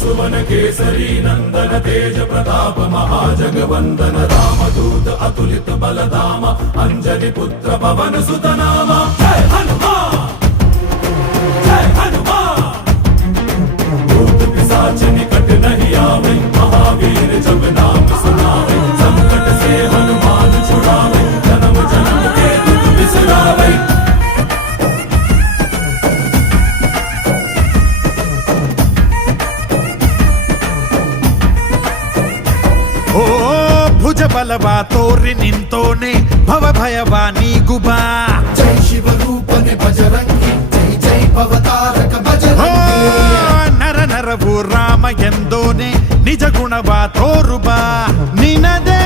सुवन केसरी नंदन तेज प्रताप महाजगवंदन रामदूत अतुलित बलधाम अंजनी पुत्र पवन सुत नाम जय हनुमान जय हनुमान। भूत पिशाच निकट नहीं आवे महावीर जब नाम सुनावे संकट से हनुमान छुड़ावे जन्म जन्म के दुख बिसरावे। ಓ ಭುಜ ಬಲವಾ ತೋರಿ ನಿಂತೋನೆ ಭವ ಭಯವಾ ನೀಗುಬಾ ಜೈ ಶಿವರೂಪನೆ ಬಜರಂಗಿ ಜೈ ಜೈ ಭವತಾರಕ ಬಜರಂಗಿ ನರ ನರವು ರಾಮ ಎಂದೋನೆ ನಿಜ ಗುಣವಾ ತೋರುಬಾ ನಿನದೇ